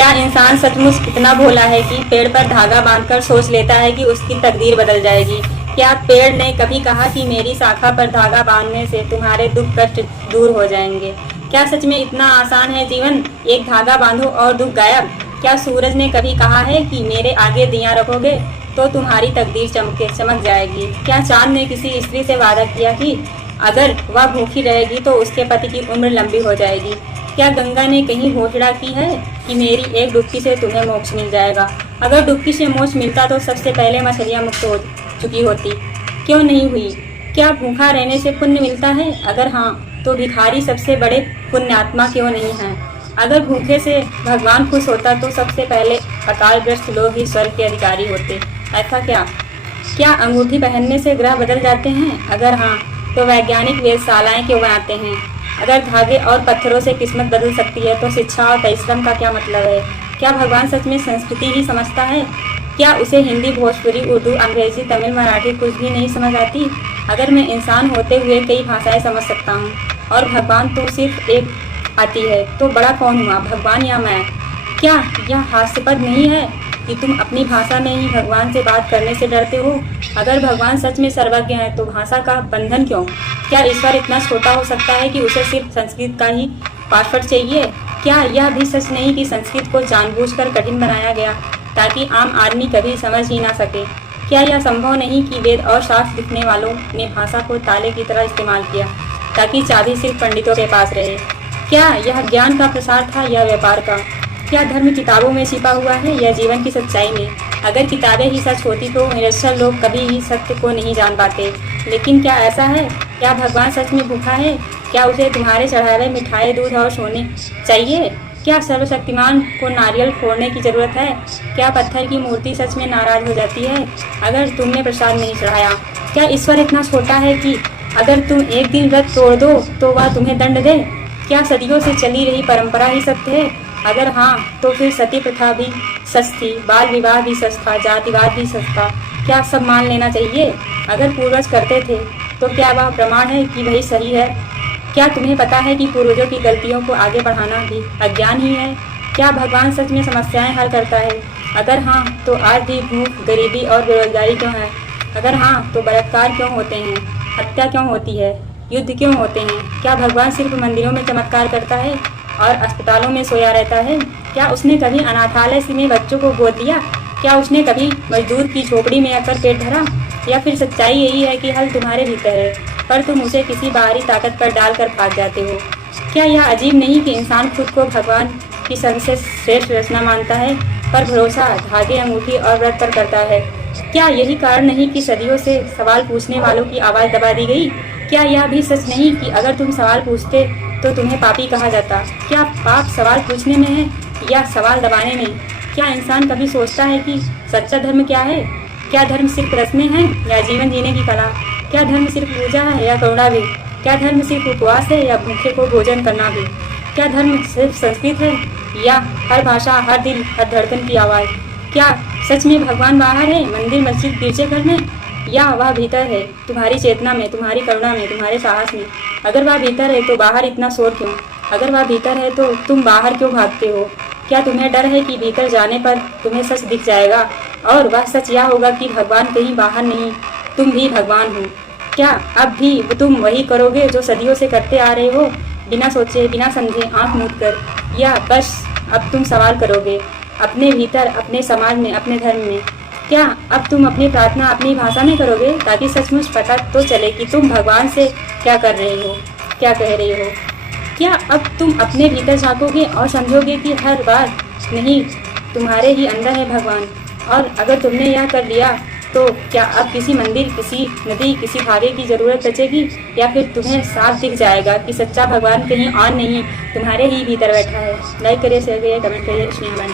क्या इंसान सचमुच इतना भोला है कि पेड़ पर धागा बांधकर सोच लेता है कि उसकी तकदीर बदल जाएगी? क्या पेड़ ने कभी कहा कि मेरी शाखा पर धागा बांधने से तुम्हारे दुख कष्ट दूर हो जाएंगे? क्या सच में इतना आसान है जीवन? एक धागा बांधो और दुख गायब। क्या सूरज ने कभी कहा है कि मेरे आगे दिया रखोगे तो तुम्हारी तकदीर चमक जाएगी? क्या चांद ने किसी स्त्री से वादा किया कि अगर वह भूखी रहेगी तो उसके पति की उम्र लंबी हो जाएगी? क्या गंगा ने कहीं घोषणा की है कि मेरी एक डुबकी से तुम्हें मोक्ष मिल जाएगा? अगर डुबकी से मोक्ष मिलता तो सबसे पहले मछलियाँ मुक्त हो चुकी होती। क्यों नहीं हुई? क्या भूखा रहने से पुण्य मिलता है? अगर हाँ तो भिखारी सबसे बड़े पुण्यात्मा क्यों नहीं हैं? अगर भूखे से भगवान खुश होता तो सबसे पहले अकालग्रस्त लोग ही स्वर्ग के अधिकारी होते। ऐसा क्या? क्या अंगूठी पहनने से ग्रह बदल जाते हैं? अगर हाँ तो वैज्ञानिक वेधशालाएं क्यों बनाते हैं? अगर धागे और पत्थरों से किस्मत बदल सकती है तो शिक्षा और परिश्रम का क्या मतलब है? क्या भगवान सच में संस्कृति ही समझता है? क्या उसे हिंदी, भोजपुरी, उर्दू, अंग्रेजी, तमिल, मराठी कुछ भी नहीं समझ आती? अगर मैं इंसान होते हुए कई भाषाएं समझ सकता हूँ और भगवान तो सिर्फ एक आती है तो बड़ा कौन हुआ, भगवान या मैं? क्या यह हास्यास्पद नहीं है कि तुम अपनी भाषा में ही भगवान से बात करने से डरते हो? अगर भगवान सच में सर्वज्ञ है तो भाषा का बंधन क्यों? क्या ईश्वर इतना छोटा हो सकता है कि उसे सिर्फ संस्कृत का ही पासवर्ड चाहिए? क्या यह भी सच नहीं कि संस्कृत को जानबूझकर कठिन बनाया गया ताकि आम आदमी कभी समझ ही ना सके? क्या यह संभव नहीं कि वेद और शास्त्र लिखने वालों ने भाषा को ताले की तरह इस्तेमाल किया ताकि चाबी सिर्फ पंडितों के पास रहे? क्या यह ज्ञान का प्रसार था या व्यापार का? क्या धर्म किताबों में छिपा हुआ है या जीवन की सच्चाई में? अगर किताबें ही सच होती तो निरक्षर लोग कभी ही सत्य को नहीं जान पाते। लेकिन क्या ऐसा है? क्या भगवान सच में भूखा है? क्या उसे तुम्हारे चढ़ावे मिठाई, दूध और सोने चाहिए? क्या सर्वशक्तिमान को नारियल फोड़ने की जरूरत है? क्या पत्थर की मूर्ति सच में नाराज हो जाती है अगर तुमने प्रसाद नहीं चढ़ाया? क्या ईश्वर इतना छोटा है कि अगर तुम एक दिन व्रत तोड़ दो तो वह तुम्हें दंड दे? क्या सदियों से चली रही परंपरा ही सत्य है? अगर हाँ तो फिर सती प्रथा भी सच थी, बाल विवाह भी सच था, जातिवाद भी सच था। क्या सब मान लेना चाहिए? अगर पूर्वज करते थे तो क्या वह प्रमाण है कि वही सही है? क्या तुम्हें पता है कि पूर्वजों की गलतियों को आगे बढ़ाना भी अज्ञान ही है? क्या भगवान सच में समस्याएं हल करता है? अगर हाँ तो आज भी भूख, गरीबी और बेरोजगारी क्यों है? अगर हाँ तो बलात्कार क्यों होते हैं, हत्या क्यों होती है, युद्ध क्यों होते हैं? क्या भगवान सिर्फ मंदिरों में चमत्कार करता है और अस्पतालों में सोया रहता है? क्या उसने कभी अनाथालय में बच्चों को गोद लिया? क्या उसने कभी मजदूर की झोपड़ी में आकर पेट भरा? या फिर सच्चाई यही है कि हल तुम्हारे भीतर है पर तुम उसे किसी बाहरी ताकत पर डालकर भाग जाते हो? क्या यह अजीब नहीं कि इंसान खुद को भगवान की सबसे श्रेष्ठ रचना मानता है पर भरोसा धागे, अंगूठी और व्रत पर करता है? क्या यही कारण नहीं कि सदियों से सवाल पूछने वालों की आवाज़ दबा दी गई? क्या यह भी सच नहीं कि अगर तुम सवाल पूछते तो तुम्हें पापी कहा जाता? क्या पाप सवाल पूछने में है या सवाल दबाने में? क्या इंसान कभी सोचता है कि सच्चा धर्म क्या है? क्या धर्म सिर्फ रस्में हैं या जीवन जीने की कला? क्या धर्म सिर्फ पूजा है या करुणा भी? क्या धर्म सिर्फ उपवास है या भूखे को भोजन करना भी? क्या धर्म सिर्फ संस्कृत है या हर भाषा, हर दिल, हर धड़कन की आवाज़? क्या सच में भगवान बाहर है, मंदिर, मस्जिद, गिरजाघर में, या वह भीतर है, तुम्हारी चेतना में, तुम्हारी करुणा में, तुम्हारे साहस में? अगर वह भीतर है तो बाहर इतना शोर क्यों? अगर वह भीतर है तो तुम बाहर क्यों भागते हो? क्या तुम्हें डर है कि भीतर जाने पर तुम्हें सच दिख जाएगा और वह सच यह होगा कि भगवान कहीं बाहर नहीं, तुम भी भगवान हो? क्या अब भी तुम वही करोगे जो सदियों से करते आ रहे हो, बिना सोचे, बिना समझे, आंख मूंद कर? या बस अब तुम सवाल करोगे अपने भीतर, अपने समाज में, अपने धर्म में? क्या अब तुम अपनी प्रार्थना अपनी भाषा में करोगे ताकि सचमुच पता तो चले कि तुम भगवान से क्या कर रहे हो, क्या कह रहे हो? क्या अब तुम अपने भीतर झांकोगे और समझोगे कि हर बार नहीं, तुम्हारे ही अंदर है भगवान? और अगर तुमने यह कर लिया तो क्या अब किसी मंदिर, किसी नदी, किसी धागे की ज़रूरत बचेगी? या फिर तुम्हें साफ दिख जाएगा कि सच्चा भगवान कहीं और नहीं, तुम्हारे ही भीतर बैठा है? लाइक करिए, शेयर करिए, कमेंट करिए। स्नेहा।